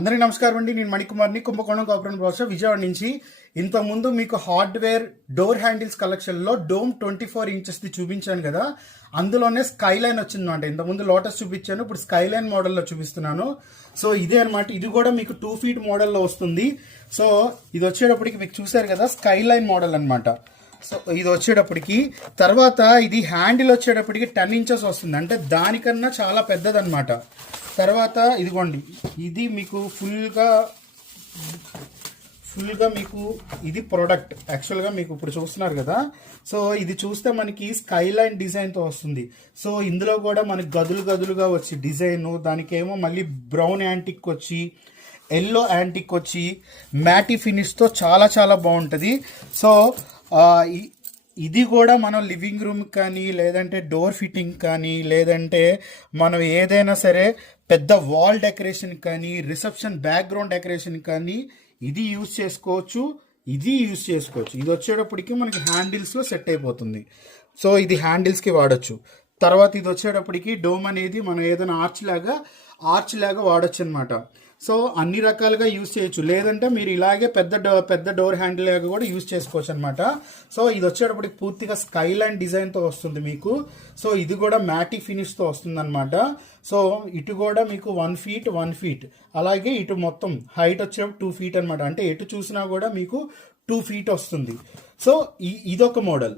అందరికీ నమస్కారం అండి. నేను మణికుమార్ని, కుంభకోణం కార్పొరేషన్ బ్రౌచర్ విజయవాడ నుంచి. ఇంతకుముందు మీకు హార్డ్వేర్ డోర్ హ్యాండిల్స్ కలెక్షన్లో డోమ్ 24 ఇంచెస్ది చూపించాను కదా, అందులోనే స్కైలైన్ వచ్చిందన్నమాట. ఇంతకుముందు లోటస్ చూపించాను, ఇప్పుడు స్కైలైన్ మోడల్లో చూపిస్తున్నాను. సో ఇదే అనమాట, ఇది కూడా మీకు 2 feet మోడల్లో వస్తుంది. సో ఇది వచ్చేటప్పటికి మీకు చూసారు కదా, స్కైలైన్ మోడల్ అనమాట. సో ఇది వచ్చేటప్పటికి తర్వాత ఇది హ్యాండిల్ వచ్చేటప్పటికి 10 inches వస్తుంది, అంటే దానికన్నా చాలా పెద్దదన్నమాట. తర్వాత ఇదిగోండి, ఇది మీకు ఫుల్గా మీకు ఇది ప్రోడక్ట్ యాక్చువల్గా మీకు ఇప్పుడు చూస్తున్నారు కదా. సో ఇది చూస్తే మనకి స్కైలైన్ డిజైన్తో వస్తుంది. సో ఇందులో కూడా మనకి గదులుగా వచ్చి డిజైన్, దానికేమో మళ్ళీ బ్రౌన్ యాంటిక్ వచ్చి, ఎల్లో యాంటిక్ వచ్చి, మ్యాటీ ఫినిష్తో చాలా బాగుంటుంది. సో ఇది కూడా మనం లివింగ్ రూమ్ కానీ, లేదంటే డోర్ ఫిట్టింగ్ కానీ, లేదంటే మనం ఏదైనా సరే పెద్ద వాల్ డెకరేషన్ కానీ, రిసెప్షన్ బ్యాక్గ్రౌండ్ డెకరేషన్ కానీ ఇది యూజ్ చేసుకోవచ్చు, ఇది యూజ్ చేసుకోవచ్చు. ఇది వచ్చేటప్పటికి మనకి హ్యాండిల్స్లో సెట్ అయిపోతుంది. సో ఇది హ్యాండిల్స్కి వాడచ్చు. తర్వాత ఇది వచ్చేటప్పటికి డోమ్ అనేది మనం ఏదైనా ఆర్చ్ లాగా వాడచ్చు అనమాట. సో అన్ని రకాలుగా యూజ్ చేయొచ్చు, లేదంటే మీరు ఇలాగే పెద్ద డోర్ హ్యాండిల్ లాగా కూడా యూజ్ చేసుకోవచ్చు అనమాట. సో ఇది వచ్చేటప్పటికి పూర్తిగా స్కైలైన్ డిజైన్తో వస్తుంది మీకు. సో ఇది కూడా మ్యాటీ ఫినిష్తో వస్తుంది అనమాట. సో ఇటు కూడా మీకు 1 feet, అలాగే ఇటు మొత్తం హైట్ వచ్చేటప్పుడు 2 feet అనమాట. అంటే ఎటు చూసినా కూడా మీకు 2 feet వస్తుంది. సో ఇదొక మోడల్.